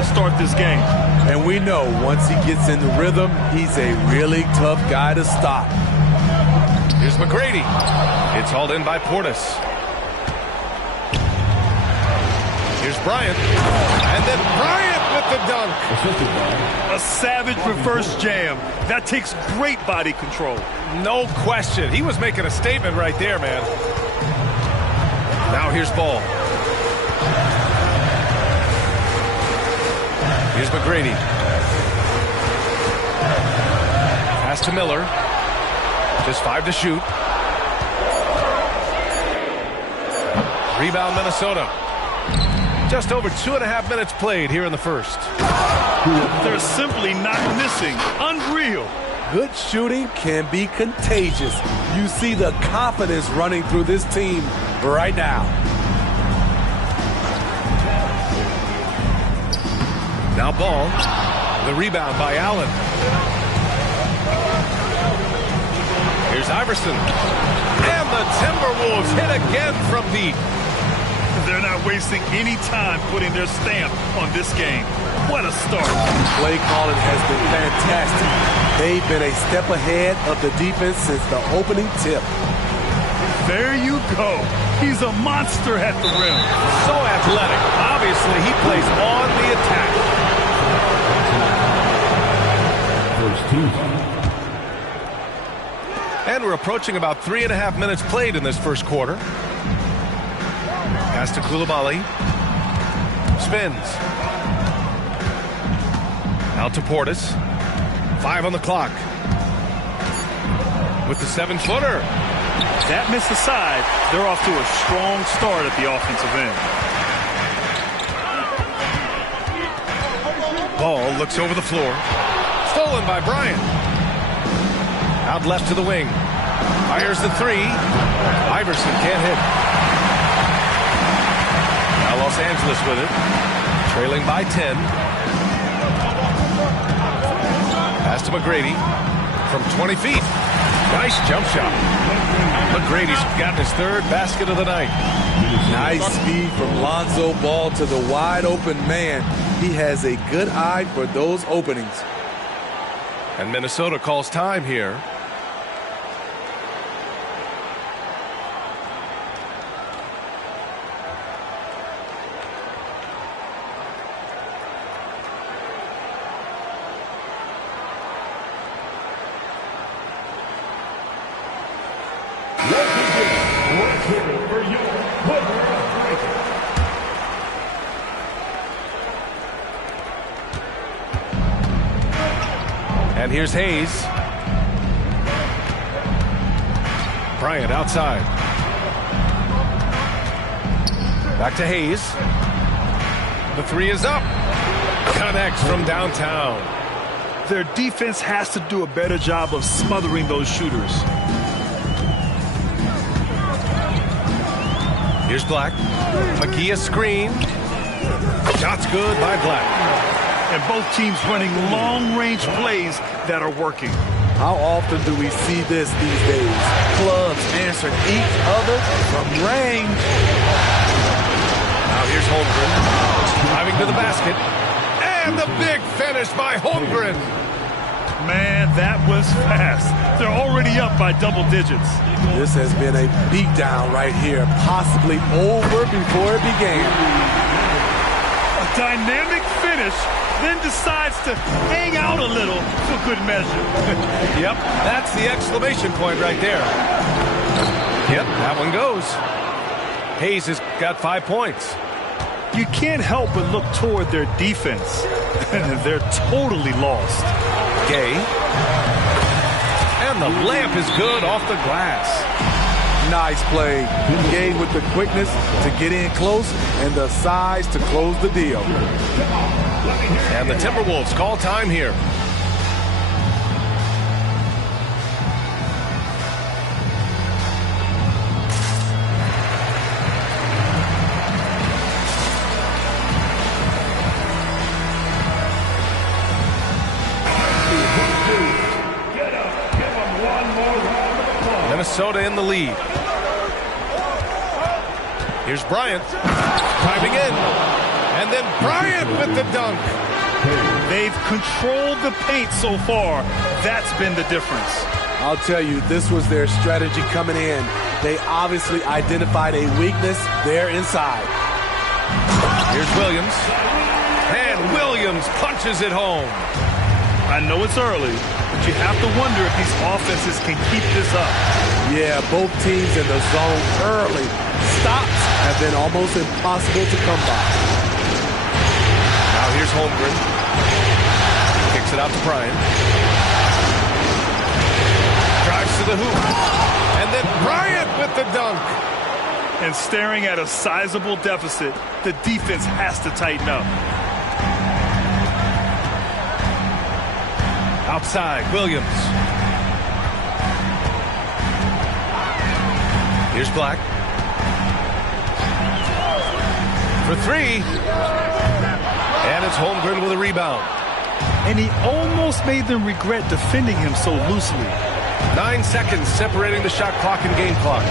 to start this game. And we know once he gets in the rhythm, he's a really tough guy to stop. Here's McGrady. It's hauled in by Portis. Here's Bryant. And then Bryant with the dunk. A savage reverse jam. That takes great body control. No question. He was making a statement right there, man. Now here's Ball. Here's McGrady. Pass to Miller. Just 5 to shoot. Rebound Minnesota. Just over 2.5 minutes played here in the first. They're simply not missing. Unreal. Good shooting can be contagious. You see the confidence running through this team right now. Now Ball. The rebound by Allen. Here's Iverson. And the Timberwolves hit again from deep. They're not wasting any time putting their stamp on this game. What a start. Play calling has been fantastic. They've been a step ahead of the defense since the opening tip. There you go. He's a monster at the rim. So athletic. Obviously, he plays on the attack. And we're approaching about 3.5 minutes played in this first quarter. Pass to Coulibaly. Spins. Out to Portis. 5 on the clock. With the 7-footer. That missed aside. They're off to a strong start at the offensive end. Ball looks over the floor. Stolen by Bryant. Out left to the wing. Fires the 3. Iverson can't hit. Now Los Angeles with it. Trailing by 10. Pass to McGrady from 20 feet. Nice jump shot. McGrady's got his 3rd basket of the night. Nice speed from Lonzo Ball to the wide open man. He has a good eye for those openings. And Minnesota calls time here. And here's Hayes. Bryant outside. Back to Hayes. The 3 is up. Connects from downtown. Their defense has to do a better job of smothering those shooters. Here's Black. McGee a screen. Shot's good by Black. And both teams running long-range plays that are working. How often do we see this these days? Clubs answering each other from range. Now here's Holmgren. Driving to the basket. And the big finish by Holmgren. Man, that was fast. They're already up by double digits. This has been a beatdown right here. Possibly over before it began. A dynamic finish. Then decides to hang out a little for good measure. Yep, that's the exclamation point right there. Yep, that one goes. Hayes has got 5 points. You can't help but look toward their defense. They're totally lost. Gay. And the layup is good off the glass. Nice play. Gay with the quickness to get in close and the size to close the deal. And the Timberwolves call time here. Minnesota in the lead. Here's Bryant. Driving in. And then Bryant with the dunk. They've controlled the paint so far. That's been the difference. I'll tell you, this was their strategy coming in. They obviously identified a weakness there inside. Here's Williams. And Williams punches it home. I know it's early, but you have to wonder if these offenses can keep this up. Yeah, both teams in the zone early. Stops have been almost impossible to come by. Now here's Holmgren. Kicks it out to Bryant. Drives to the hoop. And then Bryant with the dunk. And staring at a sizable deficit, the defense has to tighten up. Outside, Williams. Here's Black. For three. And it's Holmgren with a rebound. And he almost made them regret defending him so loosely. 9 seconds separating the shot clock and game clock.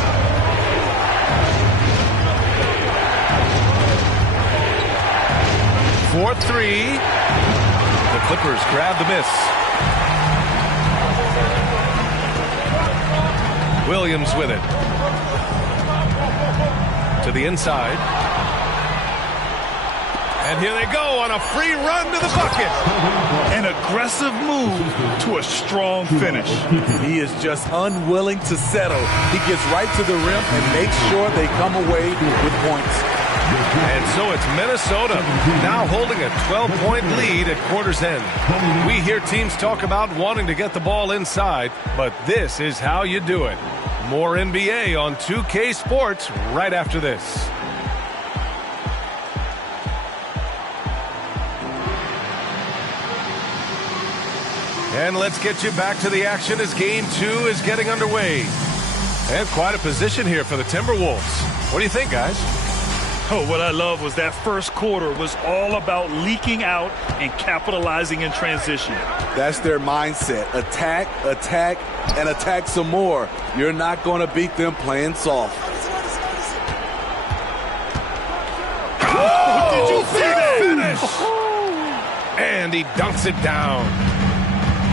For three. The Clippers grab the miss. Williams with it. To the inside. And here they go on a free run to the bucket. An aggressive move to a strong finish. He is just unwilling to settle. He gets right to the rim and makes sure they come away with points. And so it's Minnesota now holding a 12-point lead at quarter's end. We hear teams talk about wanting to get the ball inside, but this is how you do it. More NBA on 2K Sports right after this. And let's get you back to the action as Game 2 is getting underway. And quite a position here for the Timberwolves. What do you think, guys? Oh, what I love was that first quarter was all about leaking out and capitalizing in transition. That's their mindset. Attack, attack, and attack some more. You're not going to beat them playing soft. Oh, did you see that finish? And he dunks it down.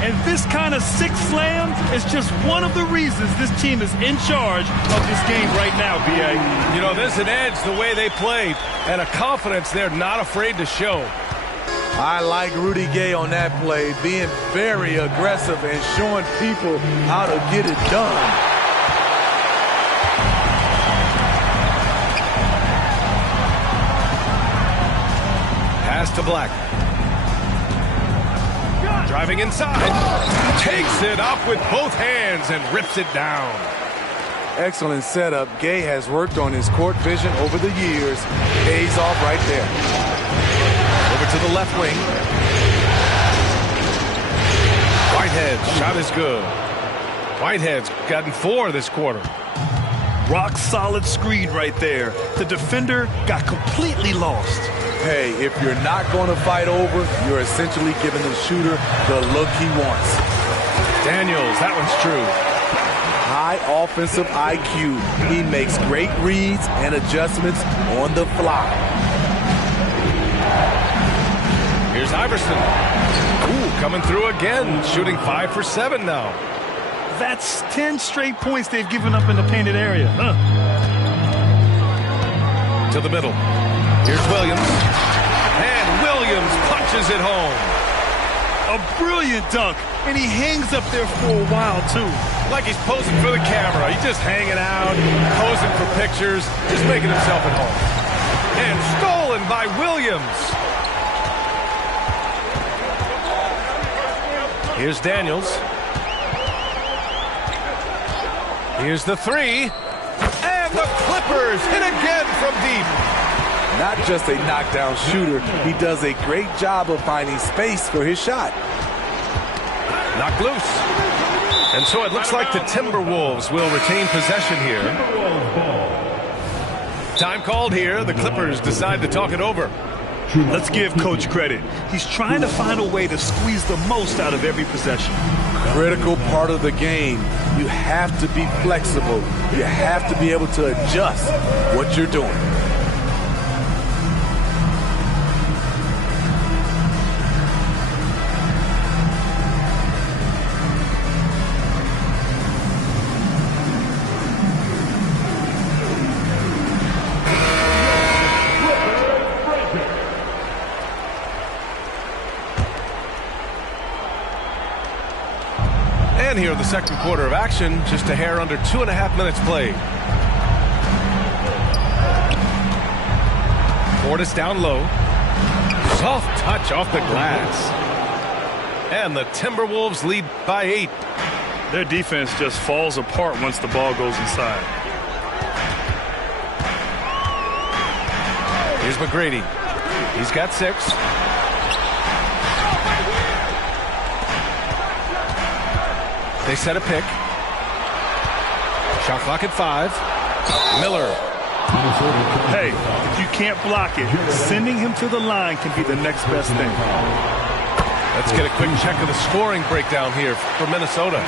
And this kind of six slam is just one of the reasons this team is in charge of this game right now, B.A. You know, there's an edge the way they play and a confidence they're not afraid to show. I like Rudy Gay on that play, being very aggressive and showing people how to get it done. Pass to Black. Driving inside, takes it up with both hands and rips it down. Excellent setup. Gay has worked on his court vision over the years. Pays off right there. Over to the left wing. Whitehead's shot is good. Whitehead's gotten 4 this quarter. Rock solid screen right there. The defender got completely lost. Hey, if you're not going to fight over, you're essentially giving the shooter the look he wants. Daniels, that one's true. High offensive IQ. He makes great reads and adjustments on the fly. Here's Iverson. Ooh, coming through again, shooting 5 for 7 now. That's 10 straight points they've given up in the painted area. To the middle. Here's Williams. And Williams punches it home. A brilliant dunk, and he hangs up there for a while, too. Like he's posing for the camera. He's just hanging out, posing for pictures, just making himself at home. And stolen by Williams. Here's Daniels. Here's the three. And the Clippers hit again from deep. Not just a knockdown shooter, he does a great job of finding space for his shot. Knocked loose. And so it looks like the Timberwolves will retain possession here. Time called here. The Clippers decide to talk it over. Let's give Coach credit. He's trying to find a way to squeeze the most out of every possession. Critical part of the game. You have to be flexible. You have to be able to adjust what you're doing. And here in the second quarter of action, just a hair under 2.5 minutes played. Portis down low. Soft touch off the glass. And the Timberwolves lead by 8. Their defense just falls apart once the ball goes inside. Here's McGrady. He's got 6. They set a pick. Shot clock at 5. Miller. Hey, if you can't block it, sending him to the line can be the next best thing. Let's get a quick check of the scoring breakdown here for Minnesota.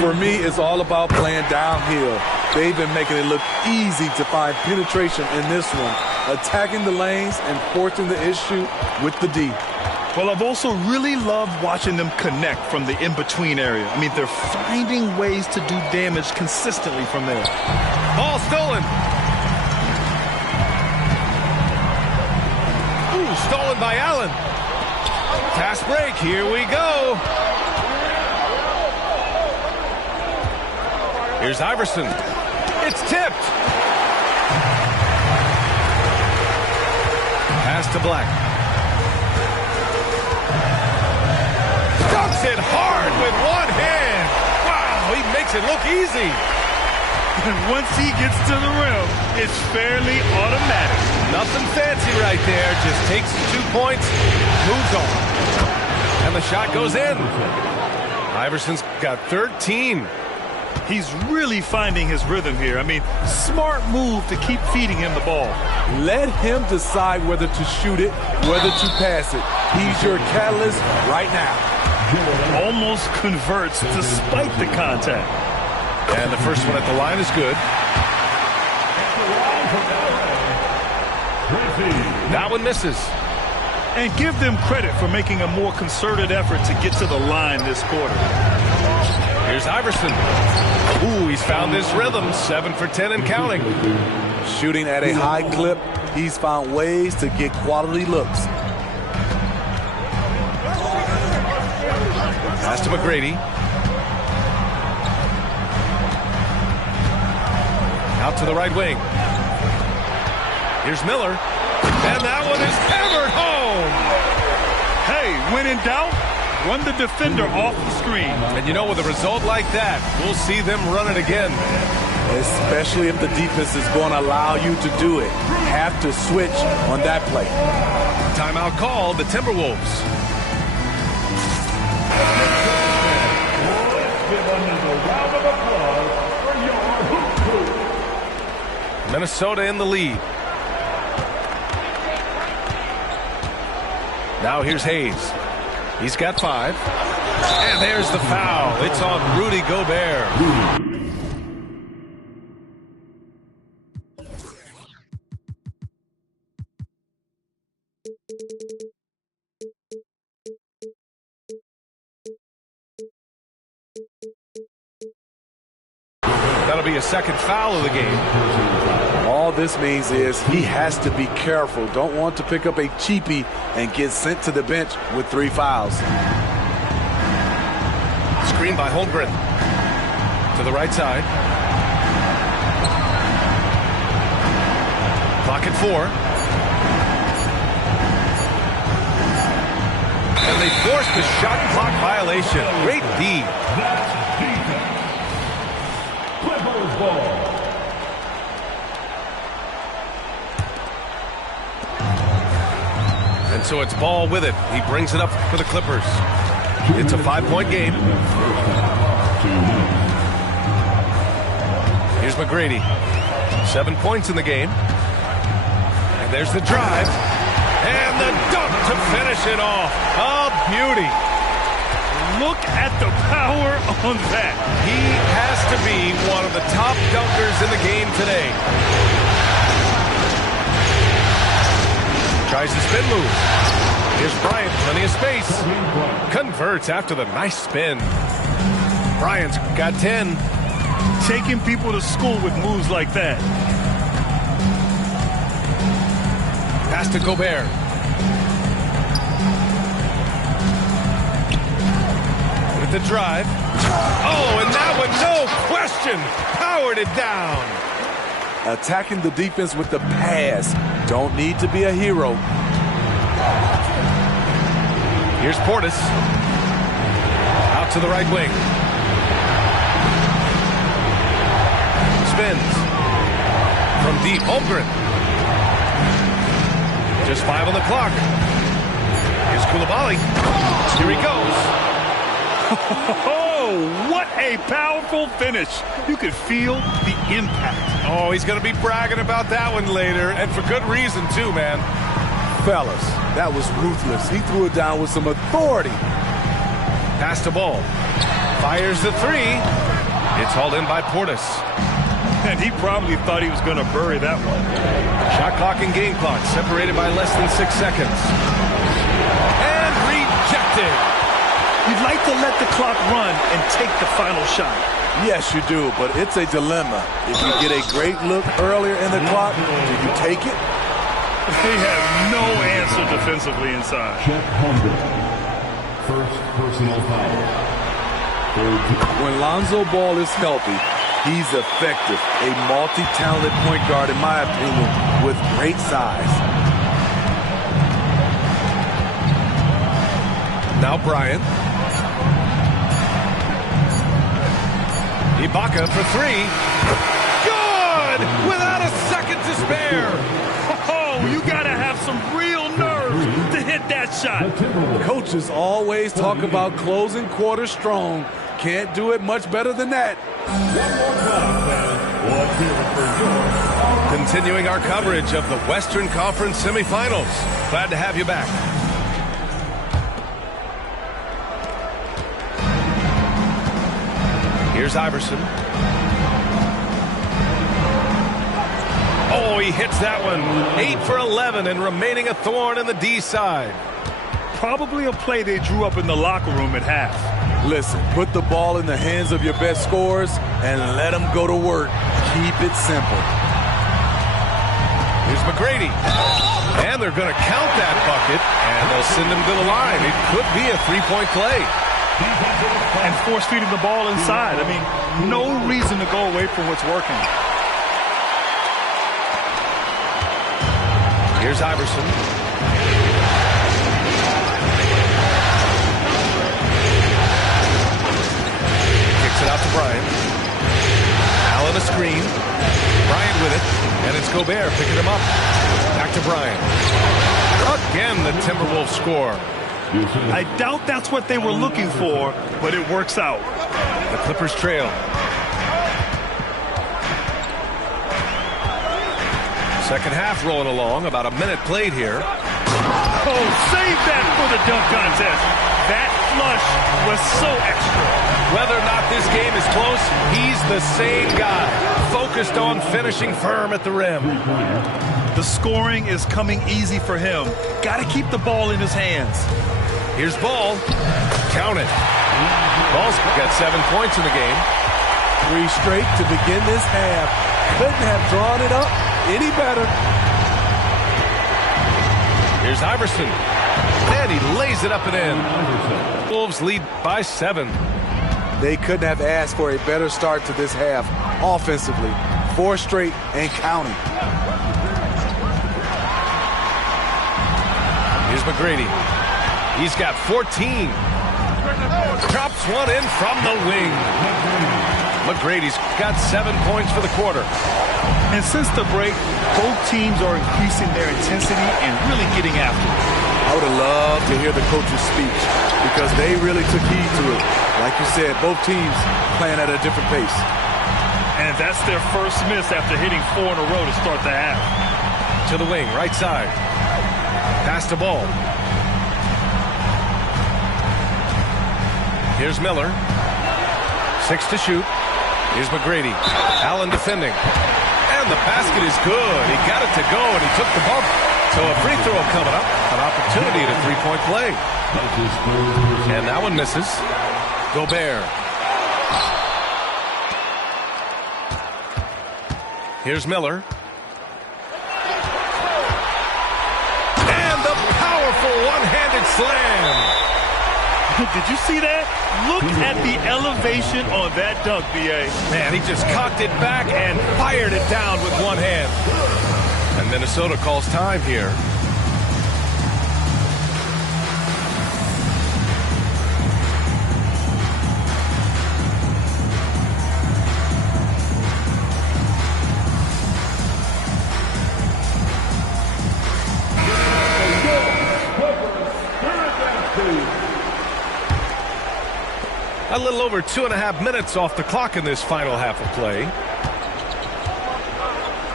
For me, it's all about playing downhill. They've been making it look easy to find penetration in this one, attacking the lanes and forcing the issue with the D. Well, I've also really loved watching them connect from the in-between area. I mean, they're finding ways to do damage consistently from there. Ball stolen. Ooh, stolen by Allen. Fast break, here we go. Here's Iverson. It's tipped. Pass to Black. Dunks it hard with one hand. Wow, he makes it look easy. And once he gets to the rim, it's fairly automatic. Nothing fancy right there. Just takes 2 points, moves on. And the shot goes in. Iverson's got 13. He's really finding his rhythm here. I mean, smart move to keep feeding him the ball. Let him decide whether to shoot it, whether to pass it. He's your catalyst right now. Almost converts despite the contact. And the first one at the line is good. That one misses. And give them credit for making a more concerted effort to get to the line this quarter. Here's Iverson. Ooh, he's found his rhythm. 7 for 10 and counting. Shooting at a high clip, he's found ways to get quality looks. Pass to McGrady. Out to the right wing. Here's Miller. And that one is hammered home. Hey, when in doubt, run the defender off the screen. And you know, with a result like that, we'll see them run it again. Especially if the defense is going to allow you to do it. Have to switch on that play. Timeout called, the Timberwolves. Minnesota in the lead. Now here's Hayes. He's got 5. And there's the foul. It's on Rudy Gobert. That'll be a second foul of the game. All this means is he has to be careful. Don't want to pick up a cheapie and get sent to the bench with 3 fouls. Screen by Holmgren. To the right side. Clock at 4. And they forced the shot clock violation. Great D. And so it's Ball with it. He brings it up for the Clippers. It's a 5-point game. Here's McGrady. 7 points in the game. And there's the drive. And the dunk to finish it off. A beauty. Look at the power on that. He has to be one of the top dunkers in the game today. Tries the spin move. Here's Bryant, plenty of space. Converts after the nice spin. Bryant's got 10. Taking people to school with moves like that. Pass to Gobert. With to drive. Oh, and that one, no question, powered it down. Attacking the defense with the pass. Don't need to be a hero. Here's Portis. Out to the right wing. Spins. From deep, Holmgren. Just 5 on the clock. Here's Koulibaly. Here he goes. Oh, what a powerful finish. You could feel the impact. Oh, he's going to be bragging about that one later, and for good reason, too, man. Fellas, that was ruthless. He threw it down with some authority. Pass the ball. Fires the three. It's hauled in by Portis. And he probably thought he was going to bury that one. Shot clock and game clock separated by less than 6 seconds. And rejected. You'd like to let the clock run and take the final shot. Yes, you do, but it's a dilemma. If you get a great look earlier in the clock, do you take it? They have no answer defensively inside. Check Holmgren. First personal foul. When Lonzo Ball is healthy, he's effective. A multi-talented point guard, in my opinion, with great size. Now Bryant. Ibaka for three. Good! Without a second to spare. Oh, you got to have some real nerve to hit that shot. Coaches always talk about closing quarters strong. Can't do it much better than that. Continuing our coverage of the Western Conference semifinals. Glad to have you back. Here's Iverson. Oh, he hits that one. 8 for 11 and remaining a thorn in the D side. Probably a play they drew up in the locker room at half. Listen, put the ball in the hands of your best scorers and let them go to work. Keep it simple. Here's McGrady. And they're going to count that bucket, and they'll send him to the line. It could be a three-point play. And force-feeding the ball inside. I mean, no reason to go away from what's working. Here's Iverson. Kicks it out to Bryant. Allen a screen. Bryant with it. And it's Gobert picking him up. Back to Bryant. Again, the Timberwolves score. I doubt that's what they were looking for, but it works out. The Clippers trail. Second half rolling along. About a minute played here. Oh, save that for the dunk contest. That flush was so extra. Whether or not this game is close, he's the same guy. Focused on finishing firm at the rim. The scoring is coming easy for him. Got to keep the ball in his hands. Here's Ball. Count it. Ball's got 7 points in the game. 3 straight to begin this half. Couldn't have drawn it up any better. Here's Iverson. And he lays it up and in. Wolves lead by 7. They couldn't have asked for a better start to this half offensively. 4 straight and counting. Here's McGrady. He's got 14. Drops one in from the wing. McGrady's got 7 points for the quarter. And since the break, both teams are increasing their intensity and really getting after it. I would have loved to hear the coach's speech because they really took heed to it. Like you said, both teams playing at a different pace. And that's their first miss after hitting 4 in a row to start the half. To the wing, right side. Pass the ball. Here's Miller. 6 to shoot. Here's McGrady. Allen defending. And the basket is good. He got it to go, and he took the bump. So a free throw coming up. An opportunity at a three-point play. And that one misses. Gobert. Here's Miller. And the powerful one-handed slam. Did you see that? Look at the elevation on that dunk, B.A. Man, he just cocked it back and fired it down with one hand. And Minnesota calls time here. A little over 2.5 minutes off the clock in this final half of play.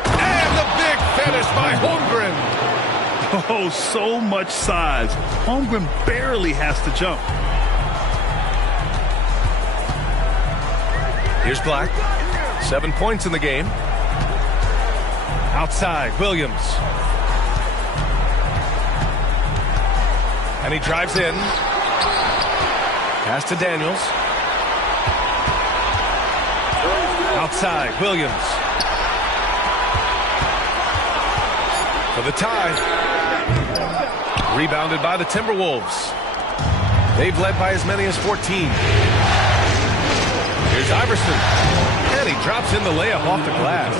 And the big finish by Holmgren. Oh, so much size. Holmgren barely has to jump. Here's Black. 7 points in the game. Outside, Williams. And he drives in. Pass to Daniels. Outside, Williams. For the tie. Rebounded by the Timberwolves. They've led by as many as 14. Here's Iverson. And he drops in the layup off the glass.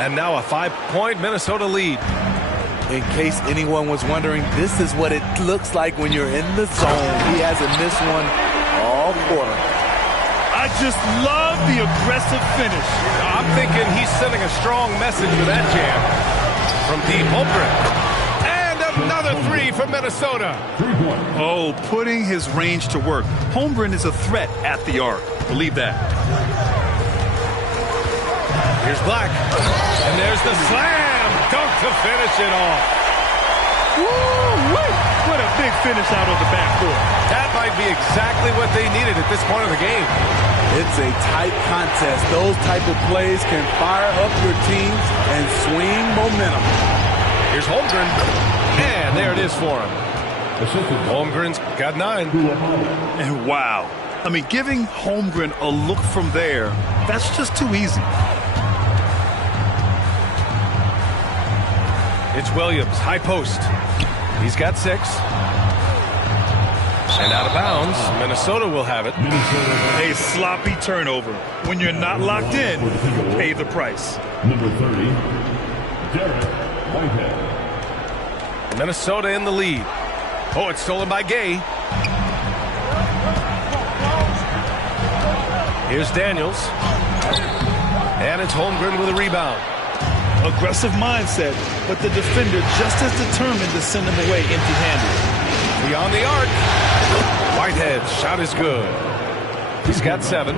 And now a 5-point Minnesota lead. In case anyone was wondering, this is what it looks like when you're in the zone. He hasn't missed one all quarter. I just love the aggressive finish. I'm thinking he's sending a strong message with that jam. From deep, Holmgren. And another three for Minnesota. Oh, putting his range to work. Holmgren is a threat at the arc. Believe that. Here's Black. And there's the slam dunk to finish it off. Woo-wee! What a big finish out of the backcourt. That might be exactly what they needed at this point of the game. It's a tight contest. Those type of plays can fire up your teams and swing momentum. Here's Holmgren. And there it is for him. Holmgren's got 9. And wow. I mean, giving Holmgren a look from there, that's just too easy. It's Williams, high post. He's got 6. And out of bounds, Minnesota will have it. A sloppy turnover. When you're not locked in, you pay the price. Number 30, Derek Whitehead. Minnesota in the lead. Oh, it's stolen by Gay. Here's Daniels. And it's Holmgren with a rebound. Aggressive mindset, but the defender just as determined to send him away empty-handed. Beyond the arc. Whitehead's shot is good. He's got 7.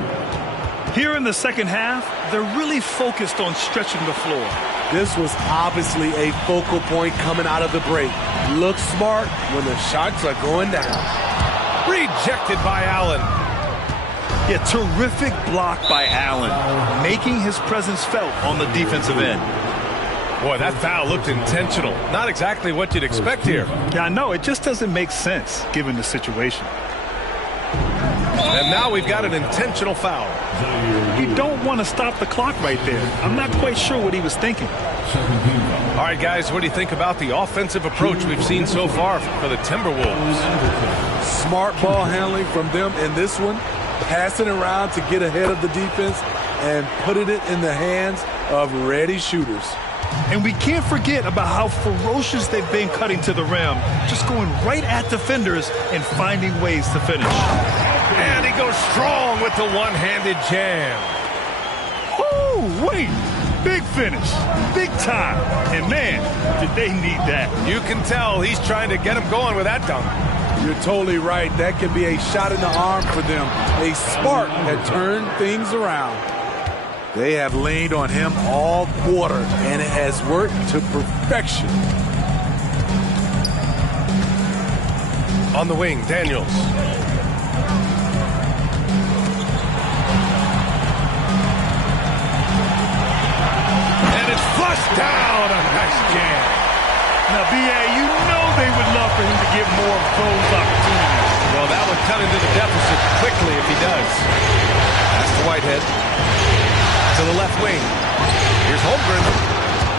Here in the second half, they're really focused on stretching the floor. This was obviously a focal point coming out of the break. Look smart when the shots are going down. Rejected by Allen. Yeah, terrific block by Allen, making his presence felt on the defensive end. Boy, that foul looked intentional. Not exactly what you'd expect here. Yeah, I know. It just doesn't make sense given the situation. And now we've got an intentional foul. You don't want to stop the clock right there. I'm not quite sure what he was thinking. All right, guys, what do you think about the offensive approach we've seen so far for the Timberwolves? Smart ball handling from them in this one. Passing around to get ahead of the defense and putting it in the hands of ready shooters. And we can't forget about how ferocious they've been cutting to the rim, just going right at defenders and finding ways to finish. And he goes strong with the one-handed jam. Oh, wait. Big finish. Big time. And, man, did they need that. You can tell he's trying to get him going with that dunk. You're totally right. That can be a shot in the arm for them. A spark that turned things around. They have leaned on him all quarter, and it has worked to perfection. On the wing, Daniels. And it's flushed down. A nice jam. Now, B.A., you know they would love for him to get more of those opportunities. Well, that would cut into the deficit quickly if he does. That's to Whitehead. To the left wing. Here's Holmgren.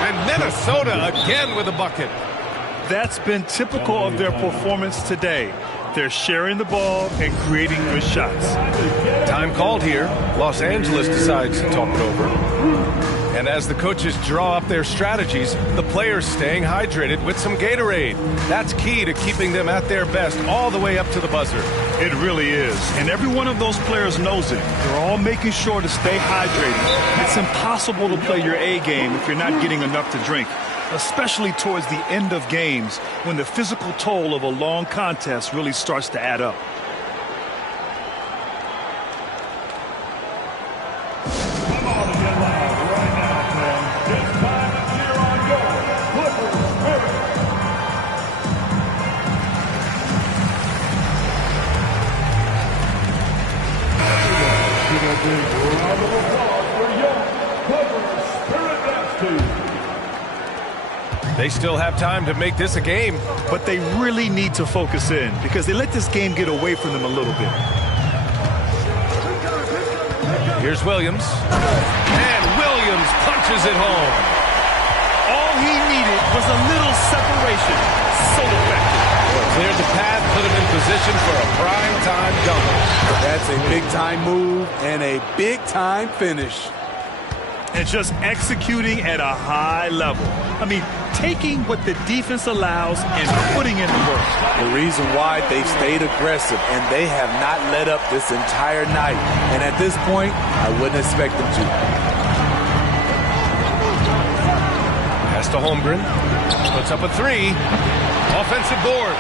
And Minnesota again with a bucket. That's been typical of their performance today. They're sharing the ball and creating good shots. Time called here. Los Angeles decides to talk it over. And as the coaches draw up their strategies, the players staying hydrated with some Gatorade. That's key to keeping them at their best all the way up to the buzzer. It really is. And every one of those players knows it. They're all making sure to stay hydrated. It's impossible to play your A game if you're not getting enough to drink, especially towards the end of games when the physical toll of a long contest really starts to add up. They still have time to make this a game. But they really need to focus in because they let this game get away from them a little bit. Here's Williams. And Williams punches it home. All he needed was a little separation. So effective. Cleared the path, put him in position for a prime-time double. That's a big-time move and a big-time finish. And just executing at a high level. I mean, taking what the defense allows and putting in the work. The reason why they've stayed aggressive and they have not let up this entire night. And at this point, I wouldn't expect them to. Pass to Holmgren. Puts up a three. Offensive board.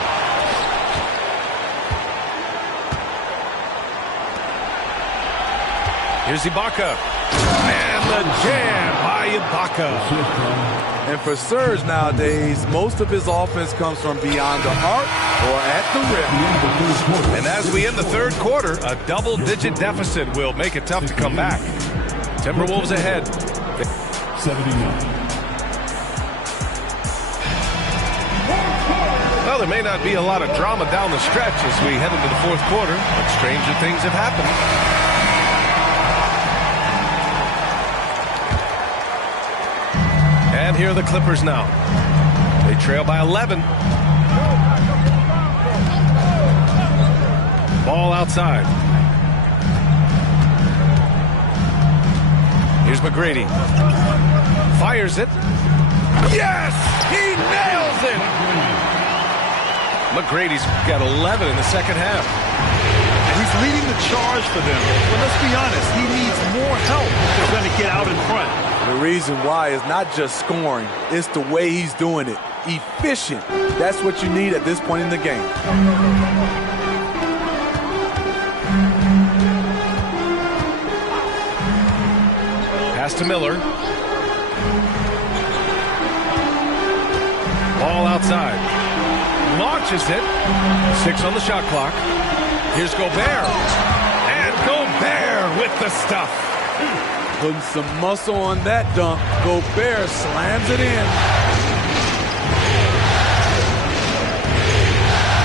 Here's Ibaka. And the jam by Ibaka. And for Serge nowadays, most of his offense comes from beyond the arc or at the rim. And as we end the third quarter, a double-digit deficit will make it tough to come back. Timberwolves ahead. 79. Well, there may not be a lot of drama down the stretch as we head into the fourth quarter, but stranger things have happened. And here are the Clippers now. They trail by 11. Ball outside. Here's McGrady. Fires it. Yes! He nails it! McGrady's got 11 in the second half. And he's leading the charge for them. But let's be honest, he needs more help if they're going to get out in front. The reason why is not just scoring, it's the way he's doing it. Efficient. That's what you need at this point in the game. Pass to Miller. Ball outside. Launches it. 6 on the shot clock. Here's Gobert. And Gobert with the stuff. Putting some muscle on that dunk. Gobert slams it in.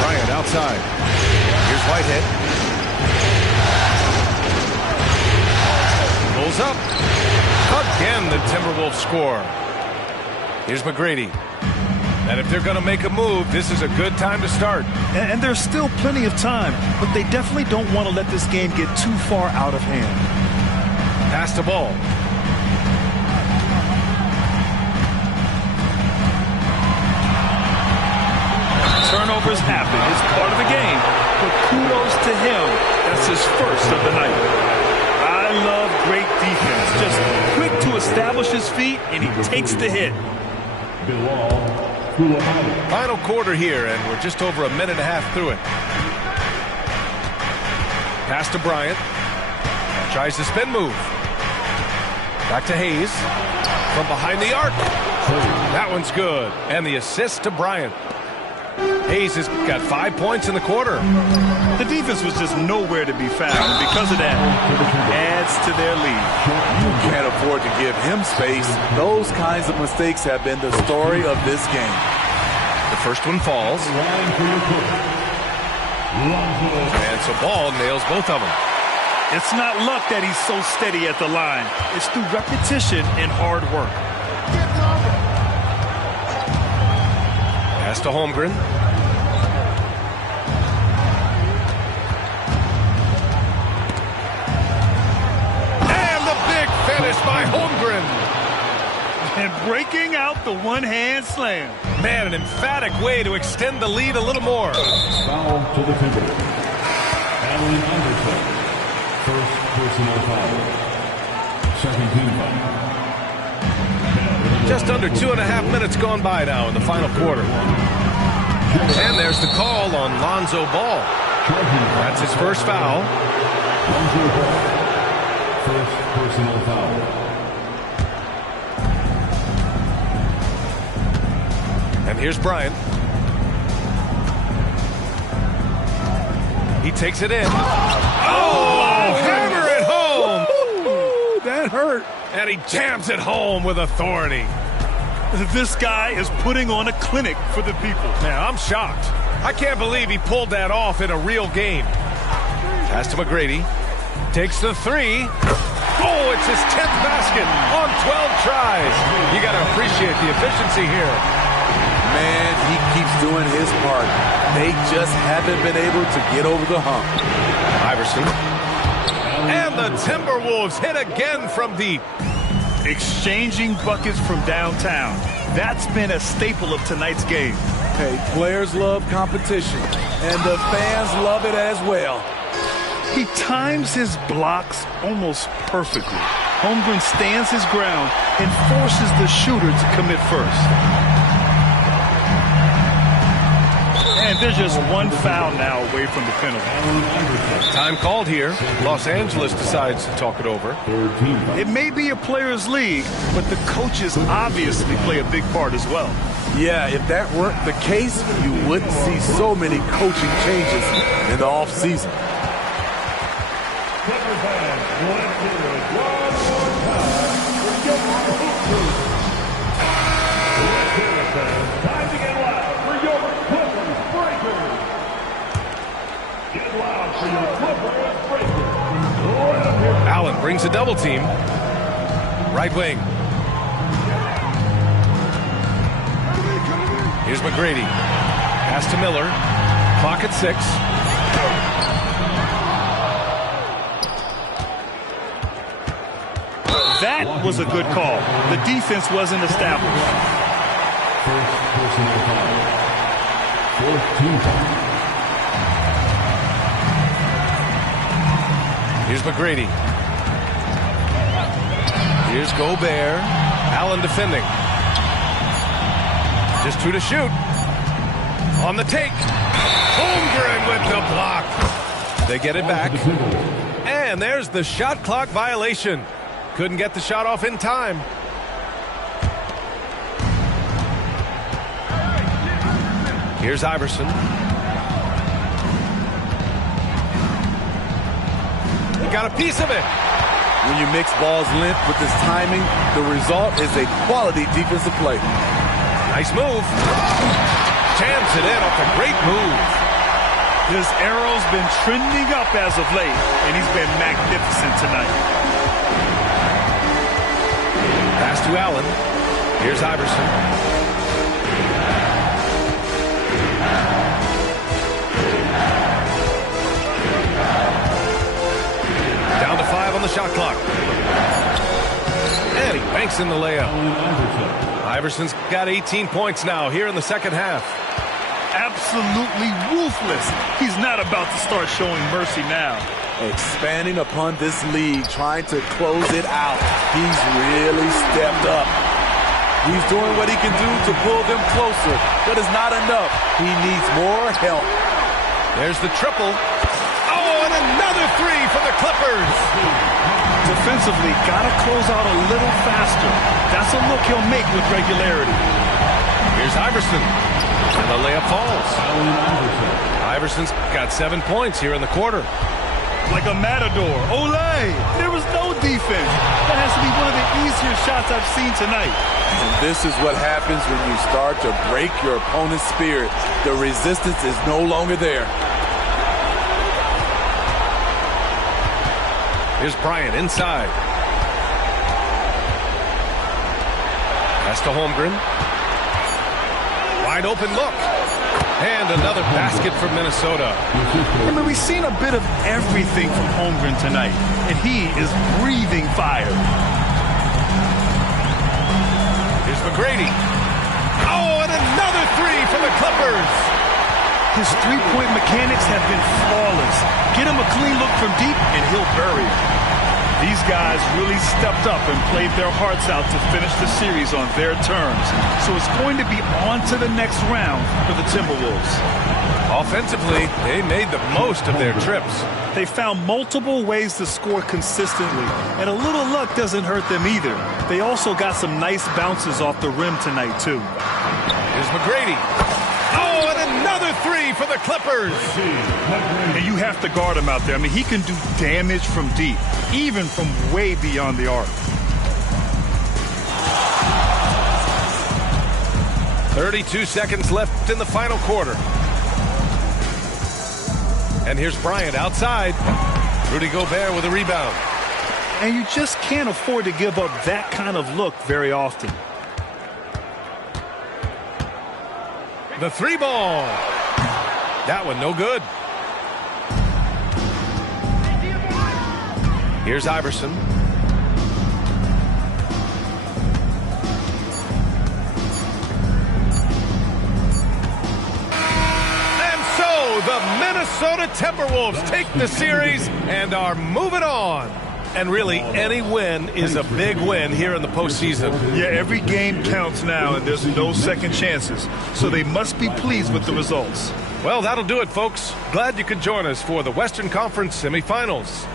Bryant outside. Here's Whitehead. Pulls up. Again, the Timberwolves score. Here's McGrady. And if they're going to make a move, this is a good time to start. And there's still plenty of time, but they definitely don't want to let this game get too far out of hand. Pass the ball. Turnovers happen. It's part of the game. But kudos to him. That's his first of the night. I love great defense. Just quick to establish his feet, and he takes the hit. Final quarter here, and we're just over a minute and a half through it. Pass to Bryant. Tries the spin move. Back to Hayes. From behind the arc. That one's good. And the assist to Bryant. Hayes has got 5 points in the quarter. The defense was just nowhere to be found, and because of that, adds to their lead. You can't afford to give him space. Those kinds of mistakes have been the story of this game. The first one falls. And so Ball nails both of them. It's not luck that he's so steady at the line. It's through repetition and hard work. Pass to Holmgren. breaking out the one-hand slam. Man, an emphatic way to extend the lead a little more. Foul to the Timberwolves. Allen Iverson. First personal foul. Second team foul. Just under 2.5 minutes gone by now in the final quarter. And there's the call on Lonzo Ball. That's his first foul. Lonzo Ball. First personal foul. And here's Bryant. He takes it in. Oh, hammer it home. Ooh, that hurt. And he jams it home with authority. This guy is putting on a clinic for the people. Man, I'm shocked. I can't believe he pulled that off in a real game. Pass to McGrady. Takes the three. Oh, it's his 10th basket on 12 tries. You got to appreciate the efficiency here. Man, he keeps doing his part. They just haven't been able to get over the hump. Iverson. And the Timberwolves hit again from deep. Exchanging buckets from downtown. That's been a staple of tonight's game. Hey, players love competition, and the fans love it as well. He times his blocks almost perfectly. Holmgren stands his ground and forces the shooter to commit first. And there's just one foul now away from the penalty. Time called here. Los Angeles decides to talk it over. It may be a players' league, but the coaches obviously play a big part as well. Yeah, if that weren't the case, you wouldn't see so many coaching changes in the offseason. Allen brings a double team. Right wing. Here's McGrady. Pass to Miller. Clock at 6. That was a good call. The defense wasn't established. First personal foul. Fourth team foul. Here's McGrady. Here's Gobert. Allen defending. Just 2 to shoot. On the take. Holmgren with the block. They get it back. And there's the shot clock violation. Couldn't get the shot off in time. Here's Iverson. He got a piece of it. When you mix ball's length with his timing, the result is a quality defensive play. Nice move. Jams it in off a great move. His arrow's been trending up as of late, and he's been magnificent tonight. Pass to Allen. Here's Iverson. Down to 5 on the shot clock. And he banks in the layup. Iverson's got 18 points now here in the second half. Absolutely ruthless. He's not about to start showing mercy now. Expanding upon this lead, trying to close it out. He's really stepped up. He's doing what he can do to pull them closer, but it's not enough. He needs more help. There's the triple. Oh, and another 3 for the Clippers. Defensively, gotta close out a little faster. That's a look he'll make with regularity. Here's Iverson. And the layup falls. Iverson's got 7 points here in the quarter. Like a matador. Olay! There was no defense. That has to be one of the easier shots I've seen tonight. And this is what happens when you start to break your opponent's spirit. The resistance is no longer there. Here's Bryant inside. Pass to Holmgren. Wide open look. And another basket for Minnesota. I mean, we've seen a bit of everything from Holmgren tonight, and he is breathing fire. Here's McGrady. Oh, and another three for the Clippers. His three-point mechanics have been flawless. Get him a clean look from deep, and he'll bury it. These guys really stepped up and played their hearts out to finish the series on their terms. So it's going to be on to the next round for the Timberwolves. Offensively, they made the most of their trips. They found multiple ways to score consistently, and a little luck doesn't hurt them either. They also got some nice bounces off the rim tonight, too. Here's McGrady. Oh, and another three for the Clippers. And you have to guard him out there. I mean, he can do damage from deep, even from way beyond the arc. 32 seconds left in the final quarter. And here's Bryant outside. Rudy Gobert with a rebound. And you just can't afford to give up that kind of look very often. The three ball. That one no good. Here's Iverson. And so the Minnesota Timberwolves take the series and are moving on. And really, any win is a big win here in the postseason. Yeah, every game counts now, and there's no second chances. So they must be pleased with the results. Well, that'll do it, folks. Glad you could join us for the Western Conference semifinals.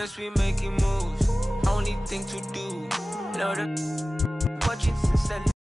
guess we making moves. Only thing to do, know the watching since